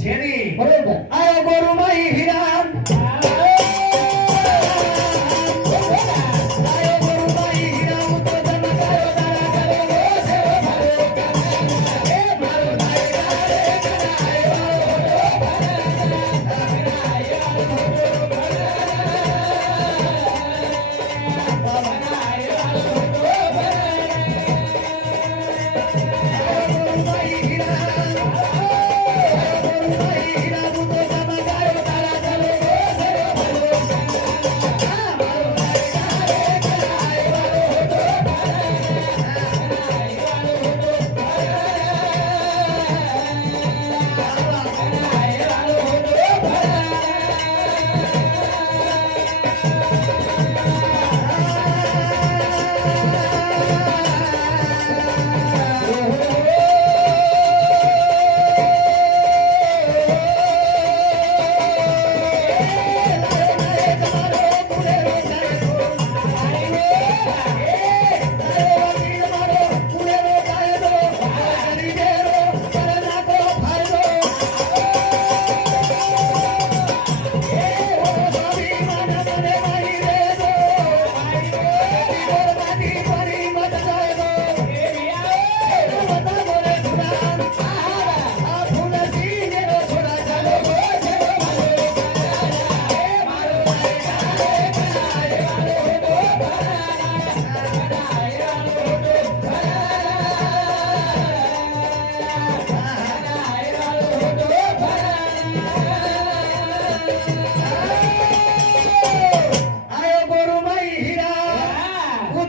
छेनी बरोबर आयो गोरुबाई हिराम आयो गोरुबाई हिराम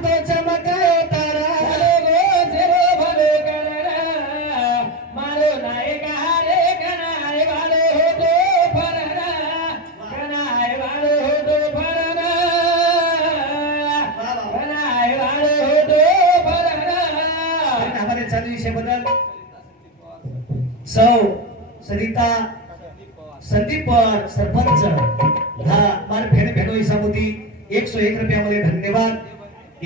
तो चमकायो तारा करो गो सेवा भरो ए मारो नाय रे कनाय वालो सौ सरिता संदीप सरपंच हा मार भेण भेणो हिसाबोती 101 रुपयामध्ये धन्यवाद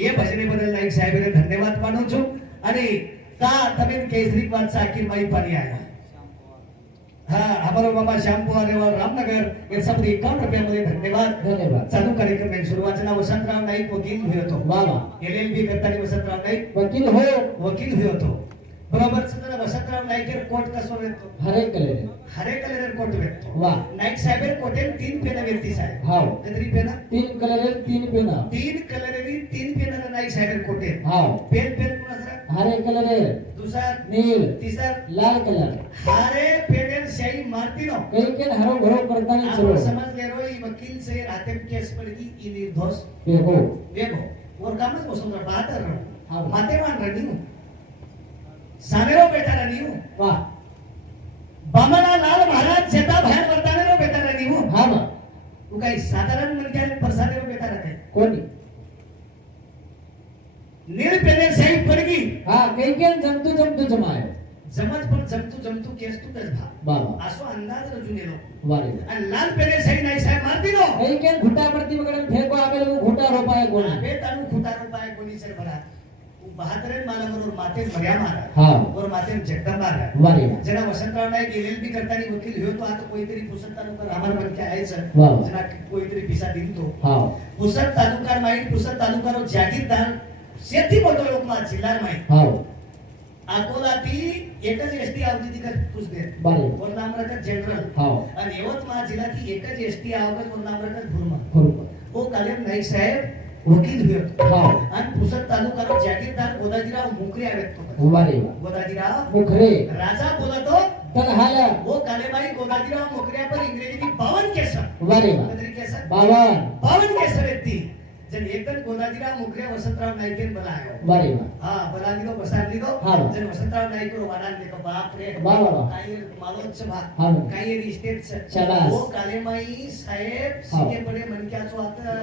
ये भजनेबद्दल नाईक साहेबांना धन्यवाद मानू છું અને કા તમે કેસરી વાત સાકી માઈ પાણી આયા હા અમારો મામા શ્યામપુર રેવાળ રામનગર એ सब 51 रुपयामध्ये धन्यवाद चालू कार्यक्रम में सुरुवातीला वसंतराव नाईक वकील होय होतो बाबा एलएलबी करताना वसंतराव नाईक वकील होय होतो बरोबर सगळं वसंतराव नाईक कोट कसो येतो हरे कलर कोट येतो वाह नाईक साहेब कोटे 3 पेन व्यक्ती साहेब हाव तरी pen 3 colour 3 pen 3 colour 3 pen Naik साहेब कोटे हाव पेन कोणाचा हरे कलर दूसरा नील तीसरा लाल कलर हरे पेन शाही मार्टिनो के हरो भरो करताना चलो समझ ले रो ये वकील से राते केस पड़गी ई निर्दोष देखो और काम में वसंतराव बात कर रहा हूं माते मान रही हूं सानेरो बेटा रही हूं वाह बामना लाल महाराज जेता बाहेर वर्तानेरो बेटा रही हूं हां तू काही साधारण म्हणजे प्रसादेरो बेटा रहे कोणी नील पेने साहिब पडगी हां काही जमतू जमाय जमत पण जमतू केस तू तस बाबा असो अंदाज रजून येलो वारे आणि लाल पेने साहिब नाही साहेब मारती नो काही के घुटा पडती वगैरे फेको आबेलो घुटा रोपाय कोण बे तानु खुटा रोपाय कोणी सर भरा बहादुरन माला बरोबर माते मर्या मारा हां और माते जगदंबा वारे जना वसंतराव नाईक एलएलबी करतानी वकील होय तो आता कोईतरी पुसत तालुका आम्हाला मन काय आहे सर जना कोईतरी पिसा दिन तो हां पुसत तालुका माईक पुसत तालुका रो जागीरदार शेती मोठो लोक मा जिल्हा माईक हां अकोलाती एकच एसटी आवती तिकडे पुस दे बारे और नाम रखत जनरल हां आणि यवतमाळ जिल्ह्याची एकच एसटी आवत और नाम रखत भुरमा ओ कालेम नाईक साहेब वकील हुए हां आणि पुसद तालुका जागीरदार गोदाजीराव मुखरे आहेत तो वारे गोदाजीराव मुखरे राजा बोलतो तर हाला वो कालेबाई गोदाजीराव मुखरे पर इंग्रजी की 52 केस वारे कितने केस 52 केस व्यक्ति जन एकदम गोदाजीराव मुखरे वसंतराव नाईक बनायो वारे हां बना दिलो बसा दिलो जन वसंतराव नाईक रो वाडा देखो बाप रे बाबा काही मालोच भा काही रिस्टेट शाबाश वो कालेबाई साहेब सीके पडे मनक्याचो आता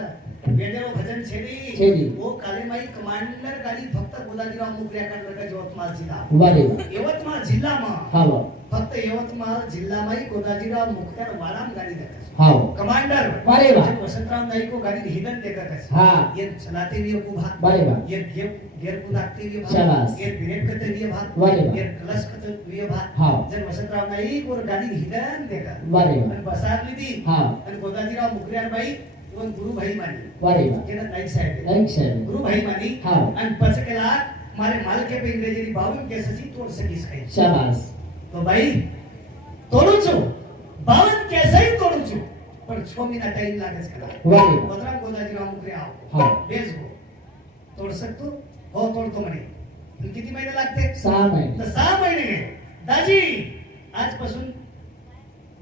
वेदेरो भजन छेदी वो कालेमाई कमांडर गाडी फक्त गोदाजीराव मुखऱ्या काढला यवतमाळ जिल्हा वारे यवतमाळ जिल्हा मा हाव फक्त यवतमाळ जिल्हामाई कोदाजीराव मुखत्यार वाराम गाडी देतात हाव कमांडर बरे बा वसंतराव नाईक को गाडी हिदन देतात हा ये चलाते हुए को भाग बरे बा ये गेर को दागते हुए भाग शाबाश ये ब्रेक करते हुए भाग बरे बा ये क्लच करते हुए भाग हाव जन वसंतराव नाईक और गाडी हिदन देतात बरे बा आणि बसारली दी हा आणि कोदाजीराव मुखत्यार बाई इवन गुरु भाई मानी बरे बा केना नाईक साहेब नाईक साहेब गुरु भाई मानी हा आणि पचकेला मारे माल के पे अंग्रेजी बावन केसची तोड सकीस काही शाबाश तो भाई तोडू छु 52 केसही तोडू छु पण 6 महीना टाइम लागेच करा बरे पत्रा गोदाजीराव मुकरे आओ हा बेस गो तोड सकतो हो तोडतो म्हणे पण किती महिने लागते 6 महिने तर 6 महिने गे दाजी आजपासून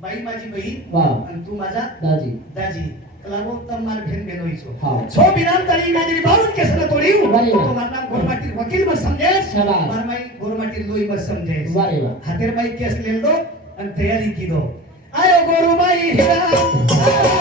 बाई माझी बहीण वा आणि तू माझा दाजी दाजी कलागो तम मार भेन बेनोइछो हा छो बिनाम तरी गाडी 52 केसने तोडियो बरे तो मार नाम गोरमाटी वकील मत समझेस शाबाश मार माई गोरमाटी लोई मत समझेस बरे बा हातेर बाई केस ले दो आणि तयारी की दो आयो गोरुबाई हिरा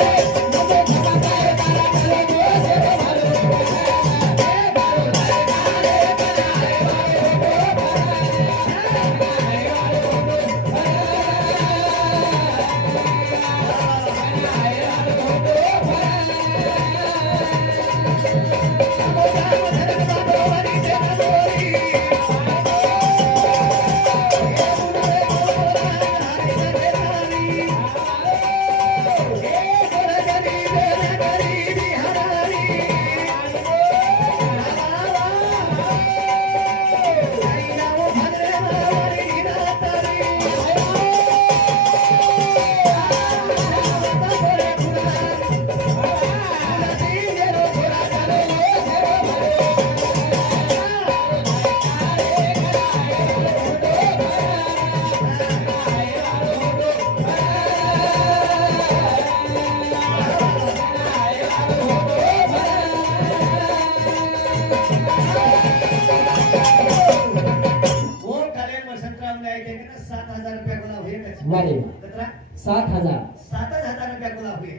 बरे कतरा 7000 7,000 रुपया गोला हुए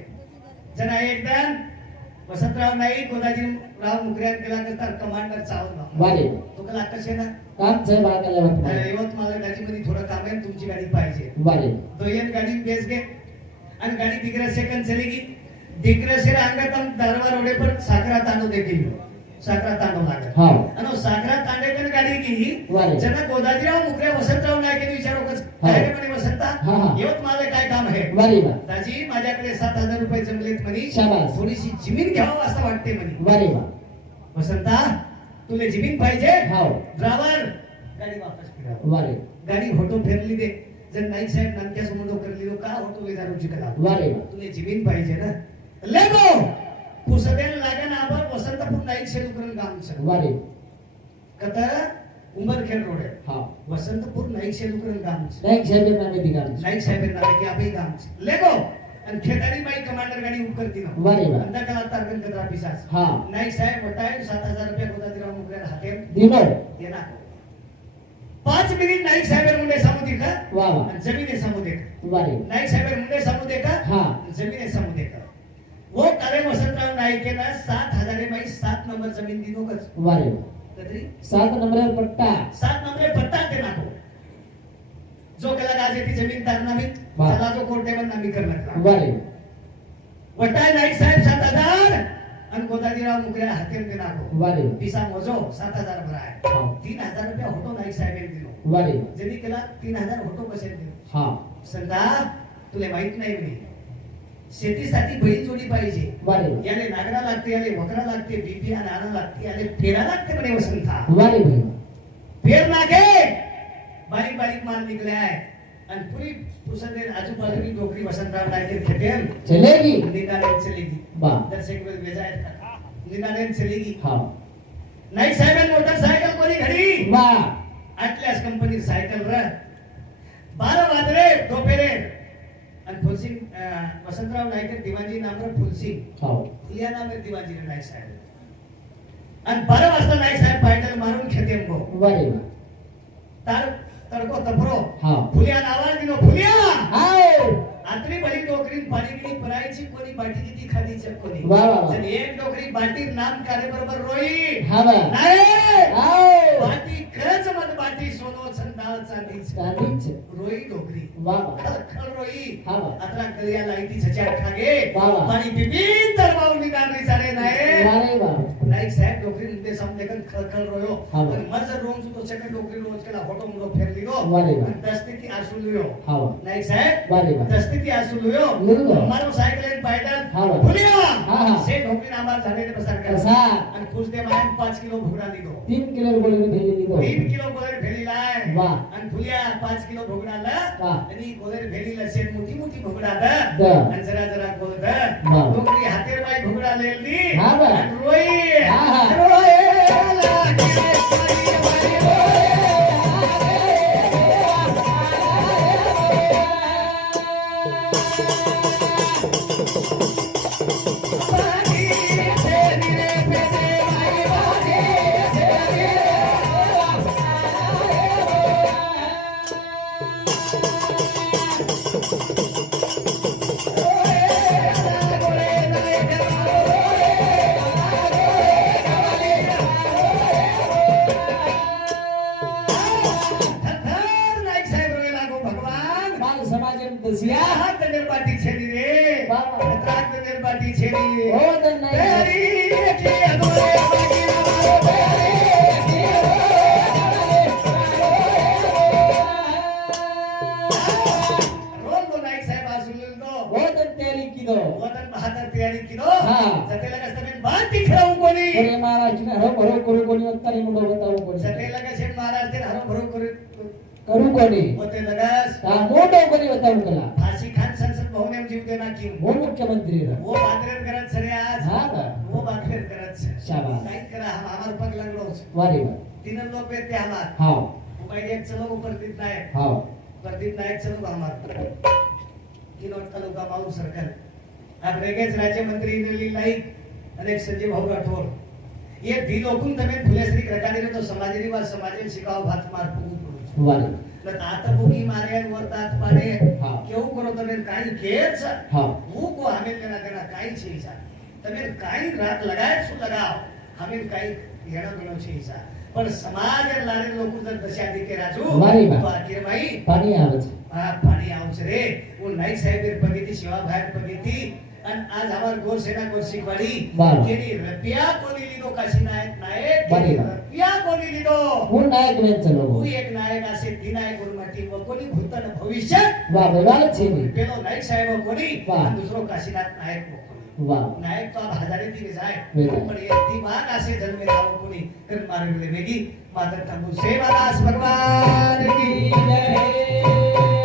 जना एक दिन वसंतराव नाईक गोदाजीराव मुकऱ्यान केला तर कमांडर चावला बरे तो कला कसे ना काम छे बाळकाला वाटतं यवतमाळ गाडीमध्ये थोडं काम आहे तुमची गाडी पाहिजे बरे दोयन गाडी बेस गे आणि गाडी दिगरा सेकंड चलेगी दिगरा से अंगतम दरबार रोडे पर साकरा तांडो देखी साकरा तांडो लागे हां आणि साकरा तांडे पण गाडी की बरे जना गोदाजीराव मुकऱ्या वसंतराव नाईक विचारो कस काय रे म्हणे वसंता यवतमाळ काय काम आहे बरे बा दाजी माझ्याकडे 7,000 रुपये जमलेत म्हणे शाबास थोडीशी जमीन घ्यावं असं वाटते म्हणे बरे बा वसंता तुले जमीन पाहिजे हाव ड्रायव्हर गाडी वापस फिरव बरे गाडी होटो फेरली दे जर नाईक साहेब नामक्या समोर करली का होटो वेदारू चिकला बरे बा तुले जमीन पाहिजे ना लेगो पुसदेन लागन आबर वसंतपूर नाईक शेलू करून गाम छ बरे कत उंबरखेड रोड आहे हां वसंतपूर नाईक शेलू करून गाम छ नाईक साहेब नामे दिगाम नाईक साहेब नामे की आपे गाम छ लेगो आणि खेतारी बाई कमांडर गाडी उप करती ना बरे बा अंदर कला तारगन कतरा पिसास हां नाईक साहेब बताए 7,000 रुपया गोदाजीराव मुकऱ्या हाते दिनो देना 5 मिनिट नाईक साहेब मुंडे सामू देखा वा वा आणि जमीने सामू देखा बरे नाईक साहेब मुंडे सामू देखा हां जमीने सामू देखा वो काले वसंतराव नाईके ना 7,000 माई 7 नंबर जमीन दिनो कच बरे कतरी 7 नंबर पट्टा 7 नंबर पट्टा ते नाको जो कला गाजे ती जमीन तारना भी वाह. चला जो कोर्टे में नामी करना बरे वटाय नाईक साहेब 7,000 आणि गोदाजीराव मुकऱ्या हाते ते नाको बरे पिसा मोजो 7,000 भराय हां 3,000 रुपया होतो नाईक साहेब दिनो बरे जरी केला 3,000 होतो कसे दिनो हां संता तुले माहित नाही म्हणे शेतीसाठी बैल जोडी पाहिजे बरे याले नागरा लागते याले वकरा लागते बीबी आणि आणा लागते याले फेरा लागते म्हणे वसंता बरे भाई फेर नागे बारीक बारीक माल निकले आहे आणि पुरी पुसदे आजूबाजूनी डोकरी वसंतराव नाईक खेते चलेगी निदान चलेगी बा दर्शक वेळ बेजाय निदान चलेगी हां नाईक साहेब मोटरसायकल कोणी घडी बा आटल्यास कंपनी सायकल र 12 वाजले दोपेरे आणि फुलसिंग वसंतराव नाईक दिवाजी नामर फुलसिंग हां फुलिया नाम दिवाजी नाईक साहेब आणि 12 वाजता नाईक साहेब पायटल मारून खेते गो बरे तार तडको तपरो हां फुलिया आवाज दिनो फुलिया आओ आतरी बली डोकरी पाणीगिरी परायची कोणी बाटी किती खाली कोणी वा वा वा जर एक डोकरी बाटी नाम कार्य बरोबर रोई हां बा नाही आओ बाटी खच मत बाटी सोनो संदाळ चांदीच चांदीच रोई डोकरी बाबा खल रोई हा बा अतरा कलिया लाईती छच्या खागे बाबा पाणी बिबिन दरबाव निकाल सारे नाय वारे बा नाईक साहेब डोकरी म्हणते समजे कन खल रोयो हा बा पण मज रोम तो सेकंड डोकरी रोज केला फोटो मुरो फेरली गो वारे बा दस्ती की आसुलियो हा बा नाईक साहेब वारे बा दस्ती की आसुलियो लिहिलो. मारो सायकल एन पायडल हा बा भुलिया हा हा से डोकरी नामार झालेले बसार कर कसा आणि पुसते मायन 5 किलो भुगडा दिलो 3 किलो बोलून भेटली तो 3 किलो गोदर भेलीलाय वा आणि फुलिया 5 किलो भोगडाला वा आणि गोदर भेलीला शेत मोठी मोठी भोगडा द द आणि जरा जरा गोद वा डोकरी हातेर बाई भोगडा लेलदी हा बा आणि रोई हा हा रोयला गेले बाई बाई छेनी रे पेटे बाई बाई बाल समाजम दसिया बाबा हो तर नाही हो तर तयारी किलो अरे महाराज हरो भरो करू कोणी उत्तरी मुंडो बताऊ कोणी करू कोणी हा मोठो कोणी बताऊ कला फांसी खान संसद भवन में जीव देना क्यों वो मुख्यमंत्री रा वो बाकरेर करत सरे आज हा का वो बाकरेर करत से शाबाश काय करा हम हमार पग लगलोच वारे बा तीन लोग पे ते हमार हां मोबाइल एक चलो प्रदीप नायक हां प्रदीप नायक चलो हमार किनोट तालुका माऊर सर्कल अब रेगेज राज्य मंत्री इंद्रलील नाईक અને એક સંજય ભાऊ રાઠોડ એ ધી લોકોને તમે ફુલેશ્રી રટાડી તો સમાજની વાત સમાજે શીખાવ ભાત માર પૂરું પડું वारे એટલે તાત ભૂકી મારે વર્તાત પાડે હા. કેવું કરો તમે કાઈ કેચ हां હું કો હમે લેના દેના કાઈ છે ઈસા તમે કાઈ રાત લગાય શું લગાવ હમે કાઈ લેના દેનો છે ઈસા પણ સમાજ લારે લોકો જર દશા દીકે રાજુ વારી બા. તો આખરે ભાઈ पाणी આવે છે આ પાણી આવશે રે હું નાઈક સાહેબ પગીથી સેવા ભાઈ પગીથી અને આજ અમાર ગોર સેના ગોર શીખવાડી બરાબર. જેની રૂપિયા કોની લીધો કાશી નાયક નાયક બરાબર. રૂપિયા કોની લીધો હું નાયક મેં ચલો હું એક નાયક આશે દિનાયક ગુરુમાંથી કોની ભૂત અને ભવિષ્ય વાહ ભાઈ વાલે છે ની પેલો નાયક સાહેબ કોની વાહ. અને दूसरो काशीनाथ नायक कोणी वाह नायक तो अब हजारे दिले जाय वेगळा. पण एक दिमाग असे जन्मे राव कोणी तर मारले वेगी मात्र तंबू सेवादास भगवान की जय